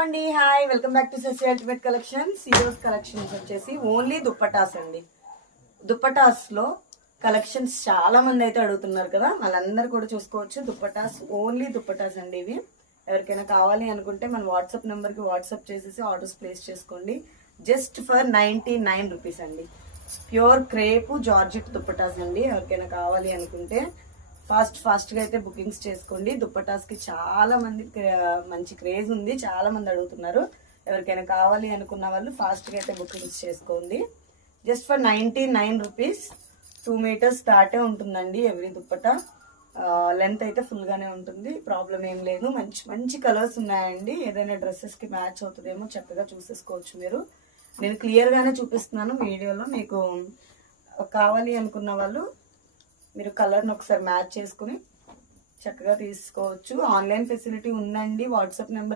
అండి, hi, welcome back to Sashi ultimate collections. ఈ రోజు కలెక్షన్స్ వచ్చేసి ఓన్లీ దుప్పటాస్ అండి. దుప్పటాస్ లో కలెక్షన్స్ చాలా మంది అయితే అడుగుతున్నారు కదా, వాళ్ళందరూ కూడా చూసుకోవచ్చు. దుప్పటాస్, ఓన్లీ దుప్పటాస్ అండి ఇవి. ఎవరికైనా కావాలి అనుకుంటే మన వాట్సాప్ నెంబర్ కి వాట్సాప్ చేసేసి ఆర్డర్స్ ప్లేస్ చేసుకోండి. జస్ట్ ఫర్ 99 రూపీస్ అండి. ప్యూర్ క్రేప్ జార్జెట్ దుప్పటాస్ అండి. ఎవరికైనా కావాలి అనుకుంటే ఫాస్ట్ గా అయితే బుకింగ్స్ చేసుకోండి. దుప్పటాస్ కి చాలా మంది మంచి క్రేజ్ ఉంది, చాలా మంది అడుగుతున్నారు. ఎవరికైనా కావాలి అనుకున్న వాళ్ళు ఫాస్ట్ గా అయితే బుకింగ్స్ చేసుకోండి. Just for 99 rupees. 2 మీటర్స్ దాటే ఉంటుందండి ఎవ్రీ దుప్పట. లెంత్ అయితే ఫుల్ గానే ఉంటుంది, ప్రాబ్లం ఏం లేదు. మంచి మంచి కలర్స్ ఉన్నాయండి. ఏదైనా డ్రెస్సెస్ కి మ్యాచ్ అవుతుందేమో చక్కగా చూసేసుకోవచ్చు మీరు. నేను క్లియర్ గానే చూపిస్తున్నాను వీడియోలో. మీకు కావాలి అనుకున్న వాళ్ళు మీరు కలర్ని ఒకసారి మ్యాచ్ చేసుకుని చక్కగా తీసుకోవచ్చు. ఆన్లైన్ ఫెసిలిటీ ఉందండి. వాట్సాప్ నెంబర్కి